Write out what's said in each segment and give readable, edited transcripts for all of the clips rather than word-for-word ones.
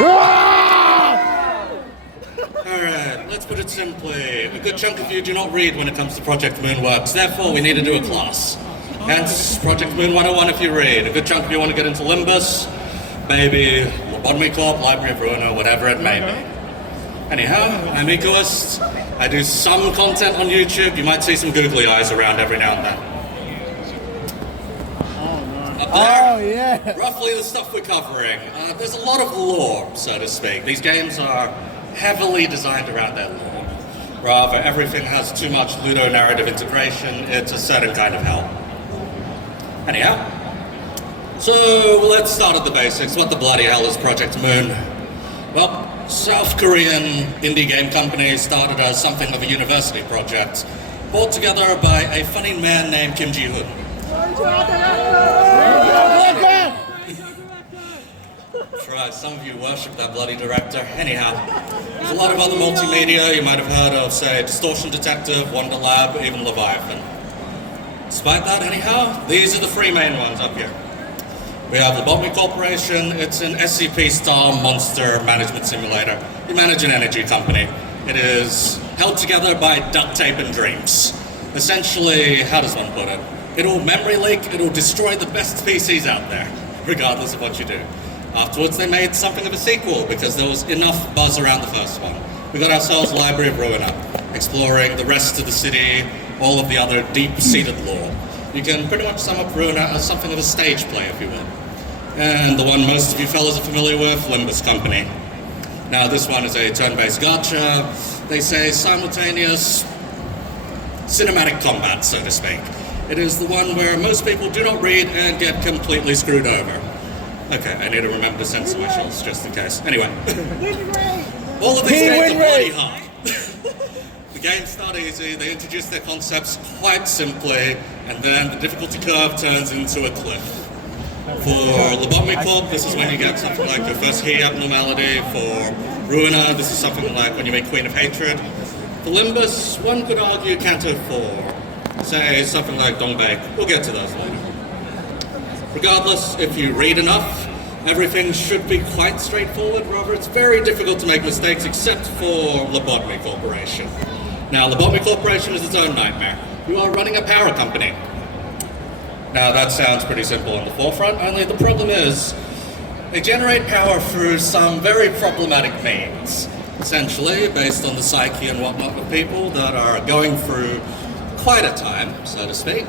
Alright, let's put it simply. A good chunk of you do not read when it comes to Project Moonworks, therefore we need to do a class. Hence, Project Moon 101 if you read. A good chunk of you want to get into Limbus, maybe Lobotomy Corp, Library of Ruina, whatever it may be. Anyhow, I'm Egoist. I do some content on YouTube. You might see some googly eyes around every now and then. Up there, roughly the stuff we're covering. There's a lot of lore, so to speak. These games are heavily designed around their lore. Rather, everything has too much ludo-narrative integration. It's a certain kind of hell. Anyhow, so let's start at the basics. What the bloody hell is Project Moon? Well, South Korean indie game company started as something of a university project, brought together by a funny man named Kim Ji-hoon. Right, some of you worship that bloody director. Anyhow, there's a lot of other multimedia you might have heard of, say, Distortion Detective, Wonder Lab, even Leviathan. Despite that, anyhow, these are the three main ones up here. We have Lobotomy Corporation. It's an SCP-style monster management simulator. You manage an energy company. It is held together by duct tape and dreams. Essentially, how does one put it? It'll memory leak, it'll destroy the best PCs out there, regardless of what you do. Afterwards, they made something of a sequel because there was enough buzz around the first one. We got ourselves Library of Ruina, exploring the rest of the city, all of the other deep-seated lore. You can pretty much sum up Ruina as something of a stage play, if you will. And the one most of you fellas are familiar with, Limbus Company. Now, this one is a turn-based gacha. They say simultaneous cinematic combat, so to speak. It is the one where most people do not read and get completely screwed over. Okay, I need to remember to censor my shots just in case. Anyway, all of these games are bloody hard. The games start easy, they introduce their concepts quite simply, and then the difficulty curve turns into a cliff. For Lobotomy Corp, this is when you get something like your first He abnormality. For Ruina, this is something like when you make Queen of Hatred. For Limbus, one could argue Canto 4. Say something like Dongbei. We'll get to those later. Regardless, if you read enough, everything should be quite straightforward. Rather, it's very difficult to make mistakes except for Lobotomy Corporation. Now, Lobotomy Corporation is its own nightmare. You are running a power company. Now, that sounds pretty simple on the forefront, only the problem is they generate power through some very problematic means. Essentially, based on the psyche and whatnot of people that are going through quite a time, so to speak.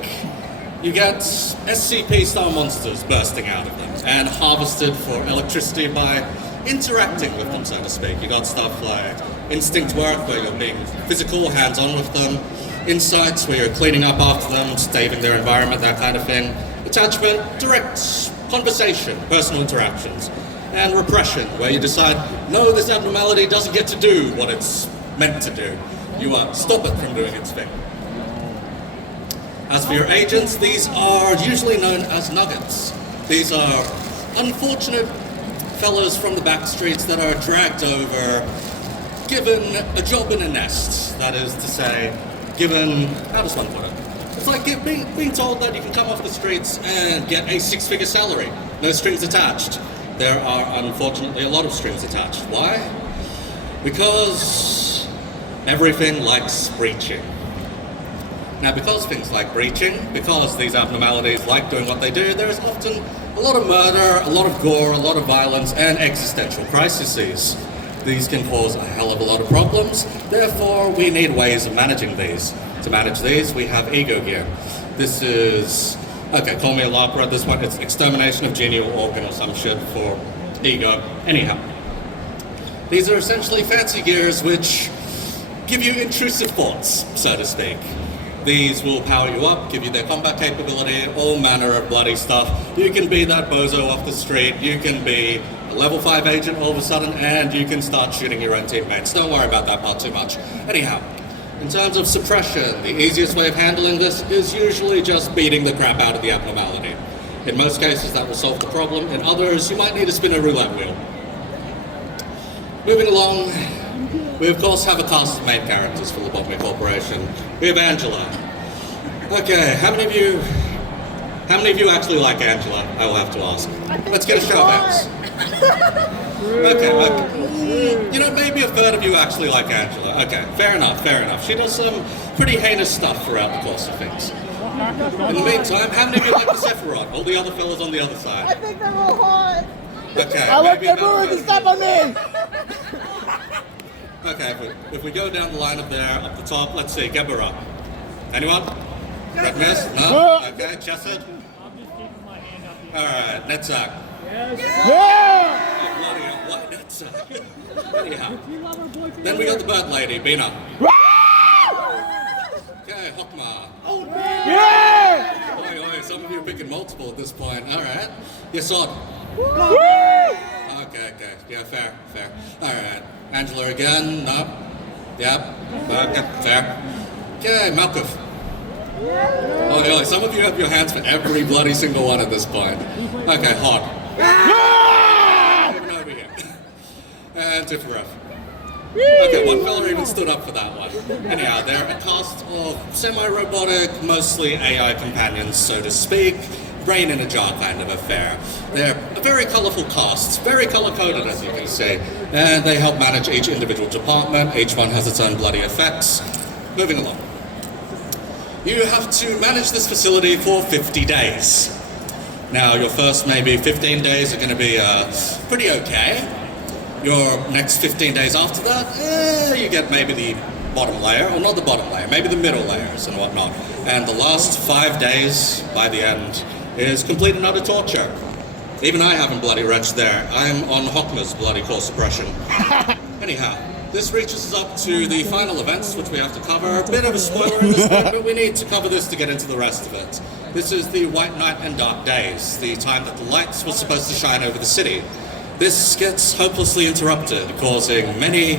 You get SCP-style monsters bursting out of them and harvested for electricity by interacting with them, so to speak. You got stuff like instinct work, where you're being physical, hands-on with them. Insights, where you're cleaning up after them, staving their environment, that kind of thing. Attachment, direct conversation, personal interactions. And repression, where you decide, no, this abnormality doesn't get to do what it's meant to do. You stop it from doing its thing. As for your agents, these are usually known as nuggets. These are unfortunate fellows from the back streets that are dragged over, given a job in a nest. That is to say, given, how does one put it? It's like being told that you can come off the streets and get a six-figure salary. No strings attached. There are unfortunately a lot of strings attached. Why? Because everything likes breaching. Now, because things like breaching, because these abnormalities like doing what they do, there is often a lot of murder, a lot of gore, a lot of violence, and existential crises. These can cause a hell of a lot of problems, therefore we need ways of managing these. To manage these, we have ego gear. This is, okay, call me a LARPer at this point, it's extermination of genial organ or some shit for ego. Anyhow, these are essentially fancy gears which give you intrusive thoughts, so to speak. These will power you up, give you their combat capability, all manner of bloody stuff. You can be that bozo off the street, you can be a level 5 agent all of a sudden, and you can start shooting your own teammates. Don't worry about that part too much. Anyhow, in terms of suppression, the easiest way of handling this is usually just beating the crap out of the abnormality. In most cases, that will solve the problem. In others, you might need to spin a roulette wheel. Moving along, we of course have a cast of main characters for Lobotomy Corporation. We have Angela. Okay, how many of you actually like Angela? I will have to ask. Let's get a show of hands. Okay. You know, maybe a third of you actually like Angela. Okay, fair enough, fair enough. She does some pretty heinous stuff throughout the course of things. In the meantime, how many of you like the Sephiroth? All the other fellas on the other side. I think they're all hot. Okay. I want the movie to step on me. Okay, if we go down the line up there, up the top, let's see, Gebera. Anyone? Red Mist? No? Okay, Chesed? I'm just keeping my hand up here. Alright, Netzak. Yeah. Oh, bloody hell, what? Netzak. Anyhow. Then we got the Bird Lady, Bina. Okay, Hokma. Yeah. Oi, some of you are picking multiple at this point. Alright. Yesod. Okay, yeah, fair. Alright. Angela again, no. Yep. Okay, fair. Okay, Malkuth. Oh, some of you have your hands for every bloody single one at this point. Okay, Hod. Even over here. And Tifref. Okay, one fella even stood up for that one. Anyhow, they're a cast of semi-robotic, mostly AI companions, so to speak. Brain in a jar kind of affair. They're a very colourful cast, very colour-coded as you can see, and they help manage each individual department. Each one has its own bloody effects. Moving along. You have to manage this facility for 50 days. Now, your first maybe 15 days are going to be pretty okay. Your next 15 days after that, you get maybe the bottom layer, or not the bottom layer, maybe the middle layers and whatnot. And the last 5 days, by the end, is complete and utter torture. Even I haven't bloody retched there. I'm on Hokma's bloody core suppression. Anyhow, this reaches us up to the final events, which we have to cover. A bit of a spoiler at this point, but we need to cover this to get into the rest of it. This is the White Night and Dark Days, the time that the lights were supposed to shine over the city. This gets hopelessly interrupted, causing many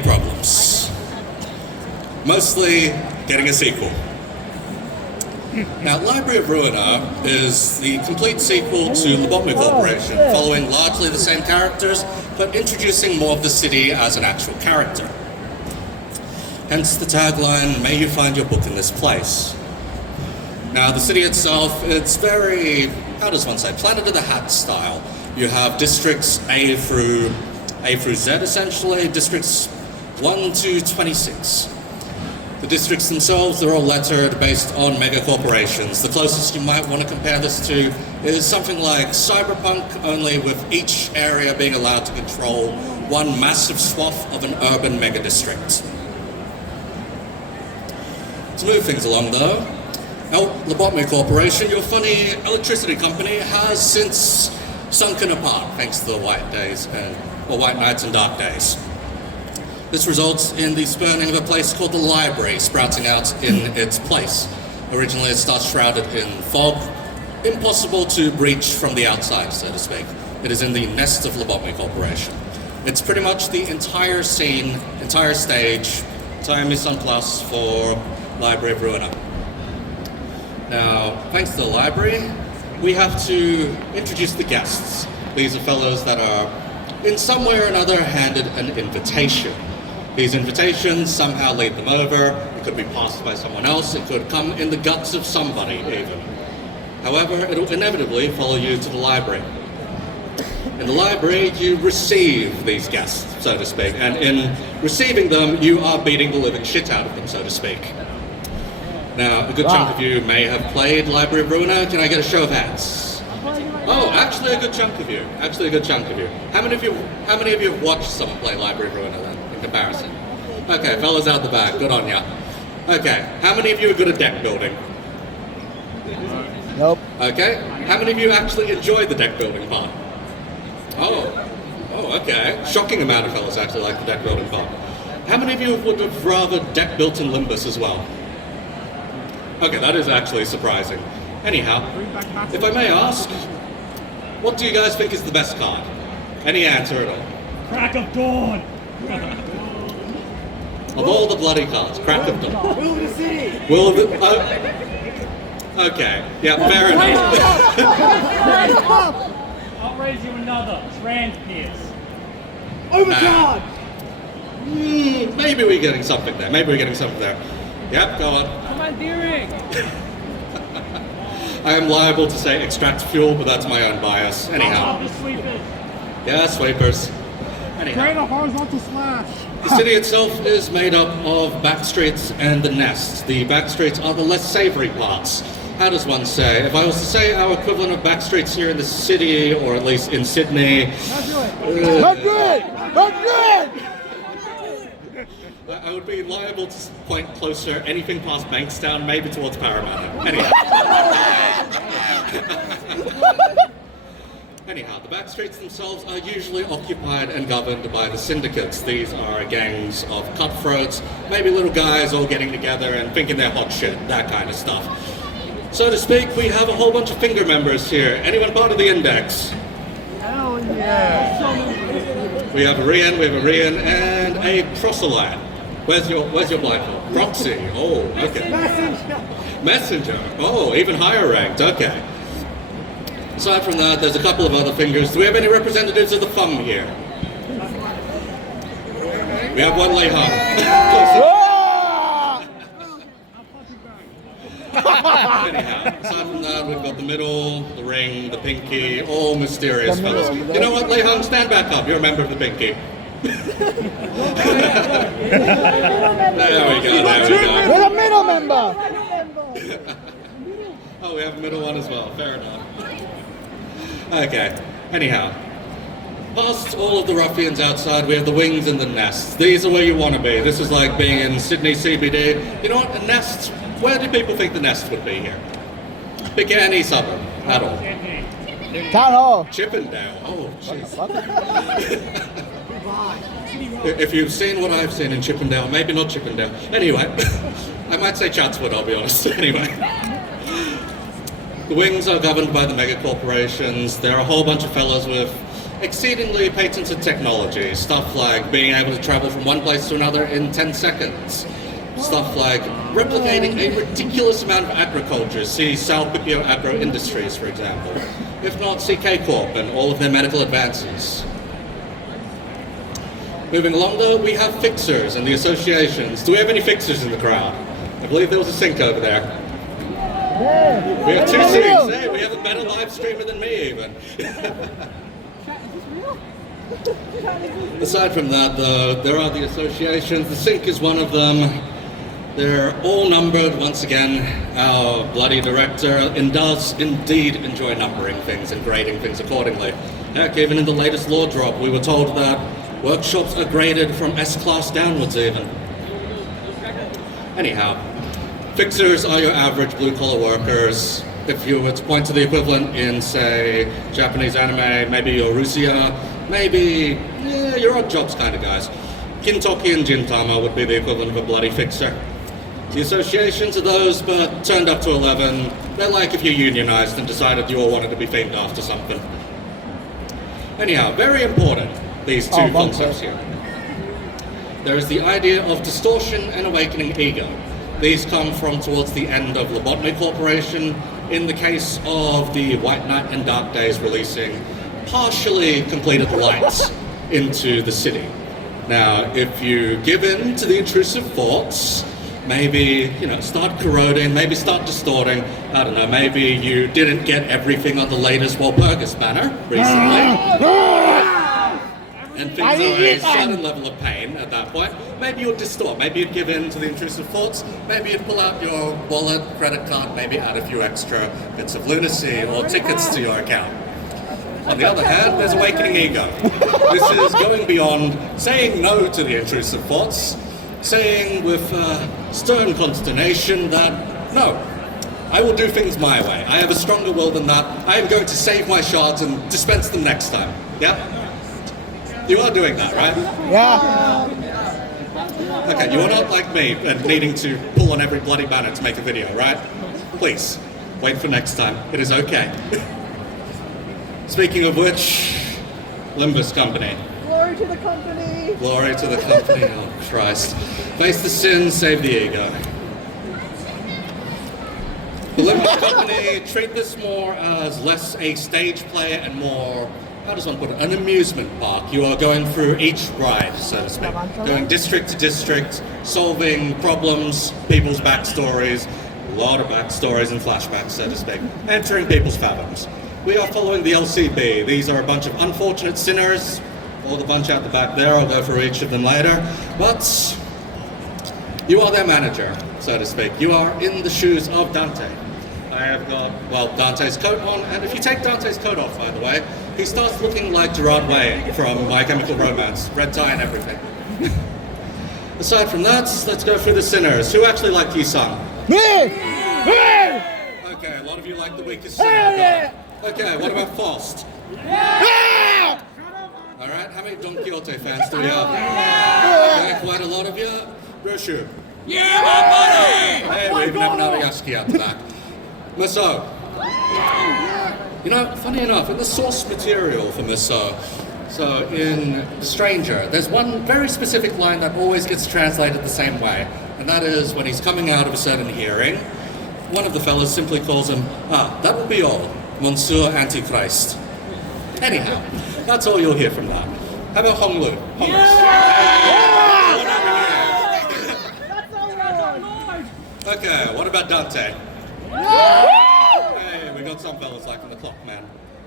problems. Mostly getting a sequel. Now, Library of Ruina is the complete sequel to Lobotomy Corporation, following largely the same characters, but introducing more of the city as an actual character. Hence the tagline, "May you find your book in this place." Now, the city itself, it's very, how does one say, Planet of the Hat style. You have districts A through Z, essentially, districts 1 to 26. The districts themselves, they're all lettered based on mega corporations. The closest you might want to compare this to is something like Cyberpunk, only with each area being allowed to control one massive swath of an urban mega district. To move things along though, Lobotomy Corporation, your funny electricity company, has since sunken apart thanks to the White Nights and Dark Days. This results in the spurning of a place called the Library sprouting out in its place. Originally it starts shrouded in fog, impossible to breach from the outside, so to speak. It is in the nest of Lobotomy Corporation. It's pretty much the entire scene, entire stage, entire mise en place for Library of Ruina. Now, thanks to the Library, we have to introduce the guests. These are fellows that are, in some way or another, handed an invitation. These invitations somehow lead them over. It could be passed by someone else. It could come in the guts of somebody, even. However, it'll inevitably follow you to the library. In the library, you receive these guests, so to speak, and in receiving them, you are beating the living shit out of them, so to speak. Now, a good chunk of you may have played Library of Ruina. Can I get a show of hands? Oh, actually a good chunk of you. How many of you have watched someone play Library of Ruina then, in comparison? Okay, fellas out the back, good on ya. Okay, how many of you are good at deck building? Nope. Okay, how many of you actually enjoyed the deck building part? Oh, okay. Shocking amount of fellas actually like the deck building part. How many of you would have rather deck built in Limbus as well? Okay, that is actually surprising. Anyhow, if I may ask, what do you guys think is the best card? Any answer at all? Crack of Dawn! Of all the bloody cards, Crack of Dawn. Will of the City! Will of the... okay, yeah, fair enough. I'll raise you another. Trans Pierce. Overcard! Maybe we're getting something there. Yep, go on. Commandeering! I am liable to say extract fuel, but that's my own bias. Anyhow. The sweepers. Yeah, sweepers. Anyhow. Create a horizontal slash. The city itself is made up of back streets and the nests. The back streets are the less savory parts. How does one say? If I was to say our equivalent of back streets here in the city, or at least in Sydney... Not good! Not good! I would be liable to point closer anything past Bankstown, maybe towards Parramatta. Anyhow. Anyhow, the back streets themselves are usually occupied and governed by the syndicates. These are gangs of cutthroats, maybe little guys all getting together and thinking they're hot shit, that kind of stuff. So to speak, we have a whole bunch of finger members here. Anyone part of the index? Hell yeah! We have a Rian, and a proselyte. Where's your blindfold? Proxy. Oh, okay. Messenger. Oh, even higher ranked. Okay. Aside from that, there's a couple of other fingers. Do we have any representatives of the thumb here? We have one lay hung. Anyhow, aside from that, we've got the middle, the ring, the pinky, all mysterious fellas. You know what, lay hung, stand back up. You're a member of the pinky. There we go. We're the middle member! Oh, we have a middle one as well. Fair enough. Okay. Anyhow, past all of the ruffians outside, we have the wings and the nests. These are where you want to be. This is like being in Sydney CBD. You know what? A nest. Where do people think the nest would be here? Pick any suburb at all. Town Hall! Chippendale. Oh, jeez. If you've seen what I've seen in Chippendale, maybe not Chippendale. Anyway, I might say Chatswood, I'll be honest. Anyway. The wings are governed by the mega corporations. There are a whole bunch of fellows with exceedingly patented technology. Stuff like being able to travel from one place to another in 10 seconds. Stuff like replicating a ridiculous amount of agriculture. See Salpipio Agro Industries, for example. If not, CK Corp and all of their medical advances. Moving along though, we have fixers and the associations. Do we have any fixers in the crowd? I believe there was a sink over there. We have two sinks. Hey, we have a better live streamer than me even. Aside from that though, there are the associations. The sink is one of them. They're all numbered once again. Our bloody director does indeed enjoy numbering things and grading things accordingly. Heck, even in the latest law drop, we were told that workshops are graded from S-class downwards even. Anyhow, fixers are your average blue-collar workers. If you were to point to the equivalent in, say, Japanese anime, maybe your Rusia, maybe your odd jobs kind of guys. Kintoki and Gintama would be the equivalent of a bloody fixer. The associations are those, but turned up to 11. They're like if you unionized and decided you all wanted to be themed after something. Anyhow, very important, these two concepts here. There is the idea of distortion and awakening ego. These come from towards the end of Lobotomy Corporation, in the case of the White Knight and Dark Days releasing partially completed lights into the city. Now, if you give in to the intrusive thoughts, maybe, start corroding, maybe start distorting, I don't know, maybe you didn't get everything on the latest Walpurgis banner recently. And things are at a certain level of pain at that point. Maybe you'd distort, maybe you'd give in to the intrusive thoughts, maybe you'd pull out your wallet, credit card, maybe add a few extra bits of lunacy or tickets to your account. On the other hand, there's awakening ego. This is going beyond saying no to the intrusive thoughts, saying with stern consternation that, no, I will do things my way. I have a stronger will than that. I am going to save my shards and dispense them next time. Yeah? You are doing that, right? Yeah. Okay, you are not like me and needing to pull on every bloody banner to make a video, right? Please, wait for next time. It is okay. Speaking of which, Limbus Company. Glory to the company. Glory to the company. Oh, Christ. Face the sin, save the ego. The Limbus Company treat this more as less a stage play and more, how does one put it, an amusement park. You are going through each ride, so to speak. Going district to district, solving problems, people's backstories, a lot of backstories and flashbacks, so to speak. Entering people's fathoms. We are following the LCB. These are a bunch of unfortunate sinners, all the bunch out the back there. I'll go for each of them later. But you are their manager, so to speak. You are in the shoes of Dante. I have got, well, Dante's coat on, and if you take Dante's coat off, by the way, he starts looking like Gerard Way from My Chemical Romance, red tie and everything. Aside from that, let's go through the sinners. Who actually liked Yi-Sung? Me! Okay, a lot of you like the weakest sinner. Okay, what about Faust? Alright, how many Don Quixote fans do we have? Okay, quite a lot of you. Roshu. Yeah, my money! Hey, we even have an Ariaski at the back. Miso. You know, funny enough, in the source material for Miso, so in The Stranger, there's one very specific line that always gets translated the same way, and that is when he's coming out of a certain hearing, one of the fellas simply calls him, that will be all, Monsieur Antichrist. Anyhow, that's all you'll hear from that. How about Honglu? Okay, what about Dante? Hey, we got some fellas like in the clock, man.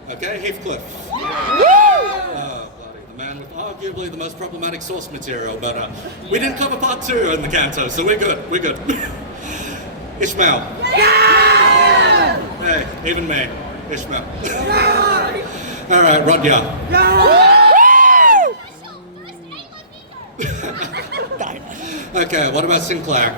Okay, Heathcliff. Oh, bloody, the man with arguably the most problematic source material, but we didn't cover part 2 in the canto, so we're good, Ishmael. Hey, even me, Ishmael. Alright, Rodya. Okay, what about Sinclair?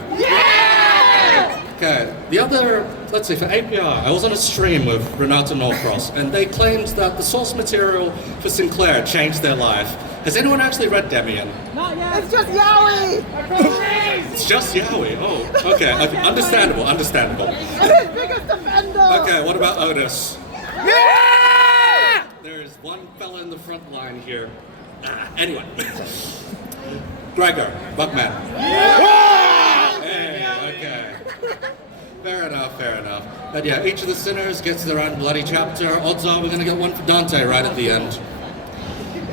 Okay, the other, let's see, for APR, I was on a stream with Renata Norcross, and they claimed that the source material for Sinclair changed their life. Has anyone actually read Demian? Not yet. It's just Yaoi. It's just Yaoi. Oh, okay, understandable. And his biggest defender. Okay, what about Otis? Yeah! There's one fella in the front line here. Anyway. Gregor, Buckman. Hey, okay. Fair enough. But yeah, each of the sinners gets their own bloody chapter. Odds are we're going to get one for Dante right at the end.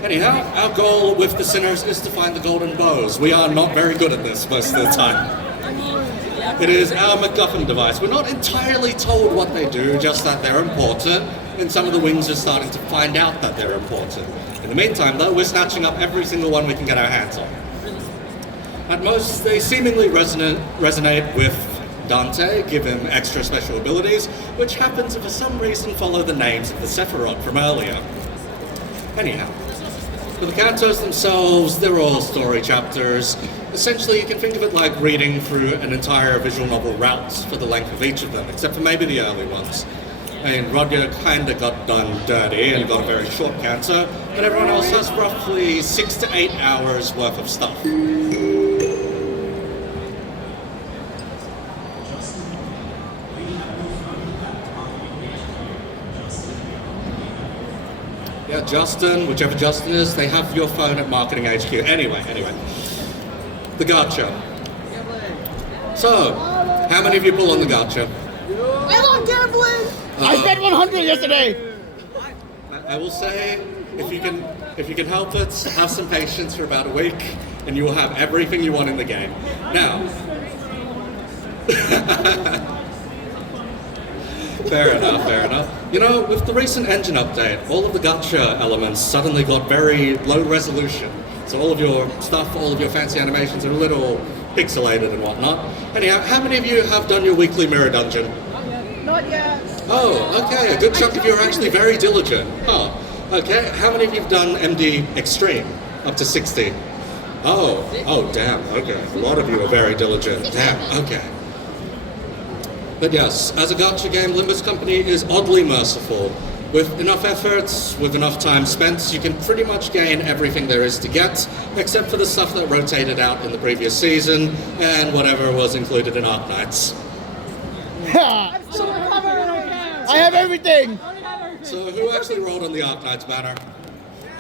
Anyhow, our goal with the sinners is to find the golden bows. We are not very good at this most of the time. It is our MacGuffin device. We're not entirely told what they do, just that they're important, and some of the wings are starting to find out that they're important. In the meantime, though, we're snatching up every single one we can get our hands on. At most, they seemingly resonate with Dante, give him extra special abilities, which happen to, for some reason, follow the names of the Sephiroth from earlier. Anyhow, for the cantos themselves, they're all story chapters. Essentially, you can think of it like reading through an entire visual novel route for the length of each of them, except for maybe the early ones. I mean, Rodya kinda got done dirty and got a very short canto, but everyone else has roughly 6 to 8 hours worth of stuff. Yeah, Justin, whichever Justin is, they have your phone at Marketing HQ. Anyway. The gacha. So, how many of you pull on the gacha? I love gambling. I spent 100 yesterday. I will say, if you can help it, have some patience for about a week, and you will have everything you want in the game. Now, fair enough. You know, with the recent engine update, all of the gacha elements suddenly got very low resolution. So all of your stuff, all of your fancy animations are a little pixelated and whatnot. Anyhow, how many of you have done your weekly mirror dungeon? Not yet. Oh, okay, a good chunk of you are actually very diligent. Huh. Okay, how many of you have done MD Extreme? Up to 60? Oh, damn, okay. A lot of you are very diligent. Damn, okay. But yes, as a gacha game, Limbus Company is oddly merciful. With enough efforts, with enough time spent, you can pretty much gain everything there is to get, except for the stuff that rotated out in the previous season, and whatever was included in Arc Nights. I'm still recovering. I have everything. So who actually rolled on the Arc Nights banner?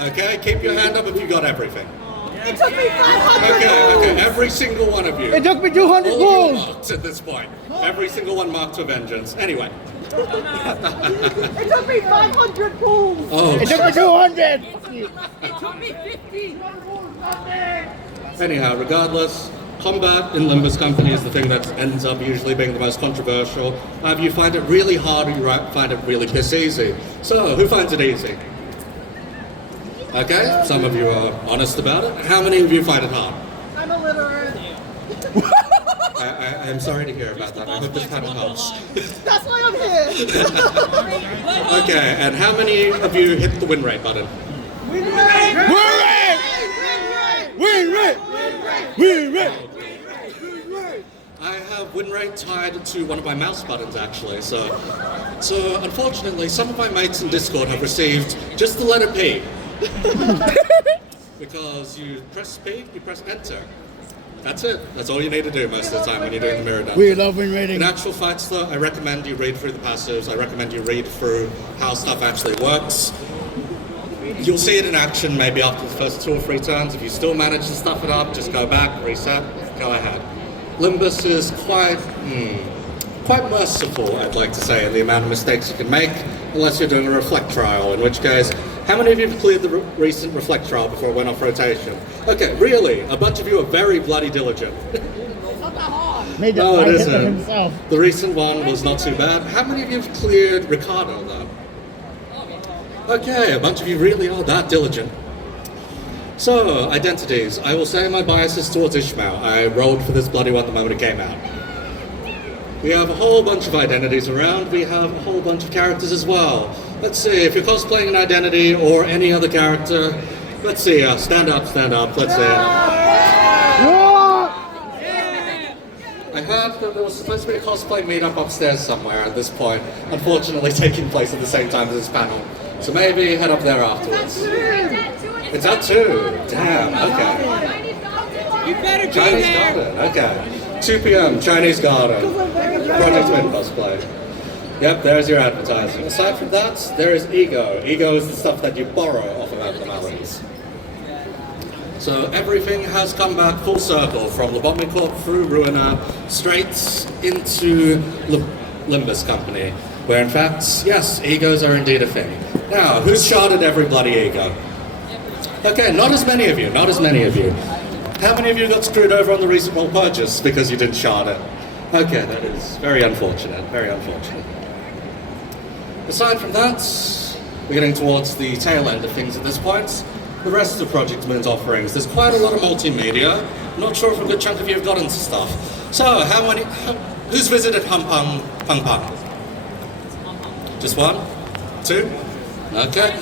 Okay, keep your hand up if you got everything. It took me 500 Okay, every single one of you. It took me 200 All of balls. you marked at this point. Every single one marked to vengeance. Anyway. It took me 500 pools. Oh, It took me 200. It took me 50. anyhow, regardless, combat in Limbus Company is the thing that ends up usually being the most controversial. Either you find it really hard or you find it really piss easy. So, who finds it easy? Okay, some of you are honest about it. How many of you find it hard? I'm illiterate. I am sorry to hear about that. I hope this kind of helps. That's why I'm here. Okay, and how many of you hit the win rate button? Win rate! Win rate! Win rate! Win rate! I have win rate tied to one of my mouse buttons actually, so unfortunately some of my mates in Discord have received just the letter P. Because you press P, you press enter. That's it. That's all you need to do most of the time when you're doing the mirror dungeon. We love win rating. In actual fights though, I recommend you read through the passives, I recommend you read through how stuff actually works. You'll see it in action maybe after the first 2 or 3 turns. If you still manage to stuff it up, just go back, reset, go ahead. Limbus is quite merciful, I'd like to say, in the amount of mistakes you can make, unless you're doing a reflect trial, in which case, how many of you have cleared the recent reflect trial before it went off rotation? Okay, really, a bunch of you are very bloody diligent. Made that No, it fight hit isn't. himself. The recent one was not too bad. How many of you have cleared Ricardo, though? Okay, a bunch of you really are that diligent. So, identities. I will say my bias is towards Ishmael. I rolled for this bloody one the moment it came out. We have a whole bunch of identities around. We have a whole bunch of characters as well. Let's see, if you're cosplaying an identity or any other character, let's see, stand up, let's see. I heard that there was supposed to be a cosplay meetup upstairs somewhere at this point, unfortunately taking place at the same time as this panel. So maybe head up there afterwards. It's at 2. Damn, okay. You better be Chinese there. Garden, okay. 2 p.m. Chinese Garden. Project Wind cosplay. Yep, there's your advertising. Aside from that, there is Ego. Ego is the stuff that you borrow off of abnormalities. So everything has come back full circle from Lobotomy Corp through Ruina straight into Limbus Company, where in fact, yes, egos are indeed a thing. Now, who's sharded every bloody ego? Okay, not as many of you. How many of you got screwed over on the recent roll purchase because you didn't shard it? Okay, that is very unfortunate, very unfortunate. Aside from that, we're getting towards the tail end of things at this point. The rest of Project Moon's offerings, there's quite a lot of multimedia. I'm not sure if a good chunk of you have got into stuff. So, who's visited Pung Pung? Just 1? 2? Okay.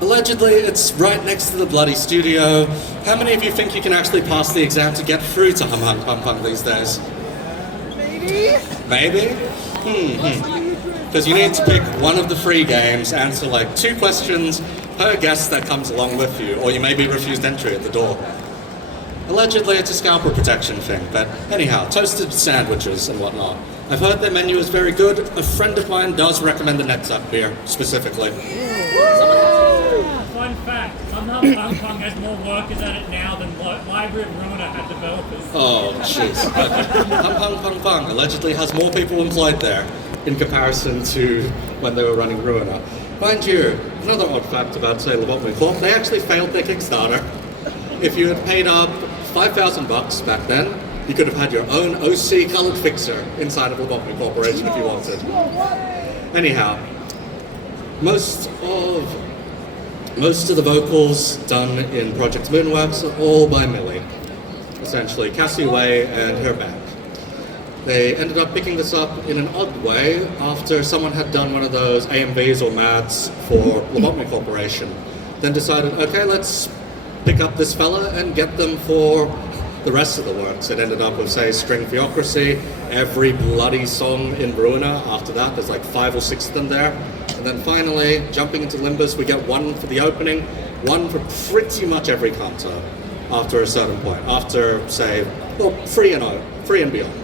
Allegedly, it's right next to the bloody studio. How many of you think you can actually pass the exam to get through to Pung Pung these days? Maybe? Because you need to pick one of the free games, answer like 2 questions per guest that comes along with you, or you may be refused entry at the door. Allegedly, it's a scalper protection thing, but anyhow, toasted sandwiches and whatnot. I've heard their menu is very good. A friend of mine does recommend the Netzach beer, specifically. Fun fact, somehow Pung Pung has more workers at it now than Library of Ruina had developers. Oh, jeez. Okay. Pung Pung allegedly has more people employed there in comparison to when they were running Ruina. Mind you, another odd fact about, say, Lobotomy Corp, they actually failed their Kickstarter. If you had paid up $5,000 back then, you could have had your own OC colored fixer inside of Lobotomy Corporation if you wanted. Anyhow, most of the vocals done in Project Moonworks are all by Millie. Essentially, Cassie Way and her band. They ended up picking this up in an odd way after someone had done one of those AMVs or MADs for Lobotomy Corporation. Then decided, okay, let's pick up this fella and get them for the rest of the works. It ended up with, say, String Theocracy, every bloody song in Ruina. After that, there's like 5 or 6 of them there. And then finally, jumping into Limbus, we get 1 for the opening, 1 for pretty much every canto after a certain point. After, say, well, 3 and beyond.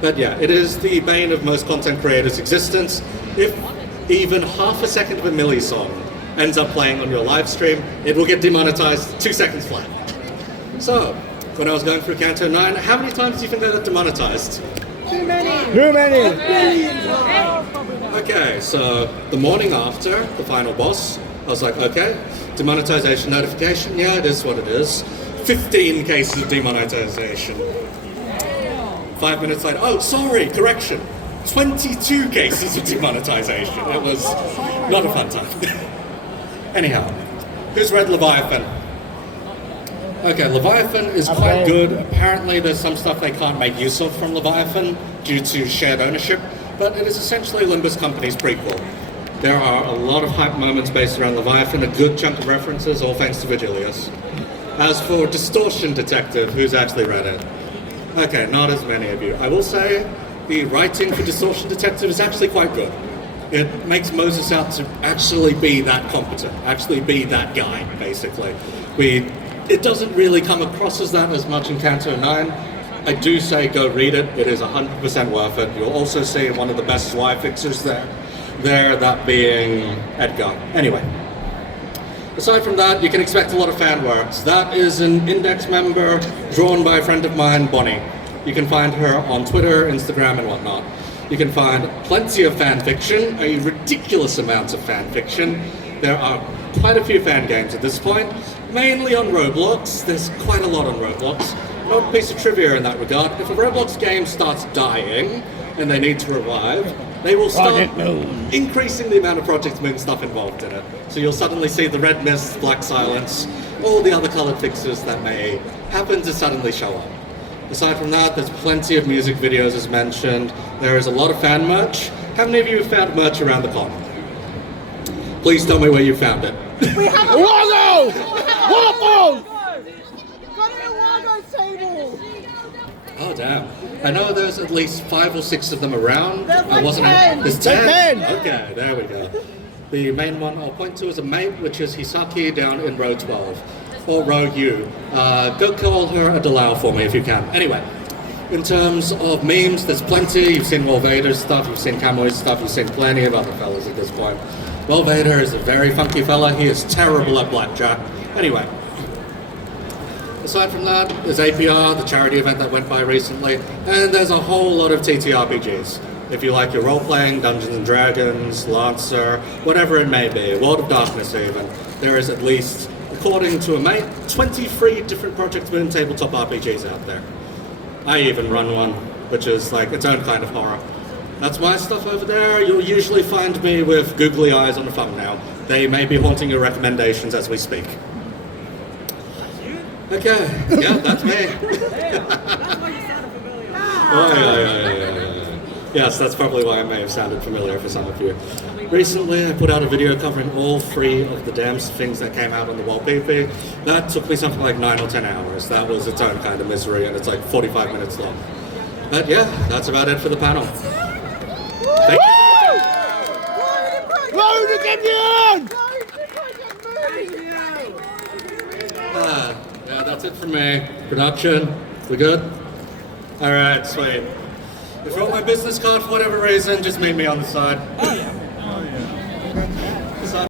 But yeah, it is the bane of most content creators' existence. If even half a second of a Millie song ends up playing on your live stream, it will get demonetized 2 seconds flat. So, when I was going through Canto 9, how many times do you think I got demonetized? Too many. Too many. Okay, so the morning after the final boss, I was like, okay, demonetization notification, yeah, it is what it is. 15 cases of demonetization. 5 minutes later, oh, sorry, correction. 22 cases of demonetization. It was not a fun time. Anyhow, who's read Leviathan? Okay, Leviathan is quite good. Apparently there's some stuff they can't make use of from Leviathan due to shared ownership, but it is essentially Limbus Company's prequel. There are a lot of hype moments based around Leviathan, a good chunk of references, all thanks to Vigilius. As for Distortion Detective, who's actually read it? Okay, not as many of you. I will say the writing for Distortion Detective is actually quite good. It makes Moses out to actually be that competent, actually be that guy, basically. It doesn't really come across as that as much in Canto 9. I do say go read it. It is 100% worth it. You'll also see one of the best UI fixers there, that being Edgar. Anyway, aside from that, you can expect a lot of fan works. That is an Index member drawn by a friend of mine, Bonni. You can find her on Twitter, Instagram, and whatnot. You can find plenty of fan fiction, a ridiculous amount of fan fiction. There are quite a few fan games at this point, mainly on Roblox. There's quite a lot on Roblox. An odd piece of trivia in that regard, if a Roblox game starts dying and they need to revive, they will start increasing the amount of Project Moon stuff involved in it. So you'll suddenly see the red mist, black silence, all the other colored fixes that may happen to suddenly show up. Aside from that, there's plenty of music videos as mentioned. There is a lot of fan merch. How many of you have found merch around the con? Please tell me where you found it. We have a Waffles! Waffles! got a Wago table. Oh damn. I know there's at least 5 or 6 of them around. There's like 10. There's 10? There's 10. Okay, there we go. The main one I'll point to is a mate, which is Hisaki down in row 12. Or row U. Go call her a Delau for me if you can. Anyway, in terms of memes, there's plenty. You've seen Will Vader's stuff, you've seen Camo's stuff, you've seen plenty of other fellas at this point. Will Vader is a very funky fella. He is terrible at blackjack. Anyway, aside from that, there's APR, the charity event that went by recently, and there's a whole lot of TTRPGs. If you like your role-playing, Dungeons and Dragons, Lancer, whatever it may be, World of Darkness even, there is at least, according to a mate, 23 different Project Moon tabletop RPGs out there. I even run one, which is like its own kind of horror. That's my stuff over there. You'll usually find me with googly eyes on the thumbnail. They may be haunting your recommendations as we speak. Okay, yeah, that's me. Yeah. Yes, that's probably why I may have sounded familiar for some of you. Recently, I put out a video covering all 3 of the damn things that came out on the Wall PP. That took me something like 9 or 10 hours. That was its own kind of misery, and it's like 45 minutes long. But yeah, that's about it for the panel. Thank you. Glory to Gideon! Yeah, that's it from me. Production, we good? Alright, sweet. If you want my business card for whatever reason, just meet me on the side.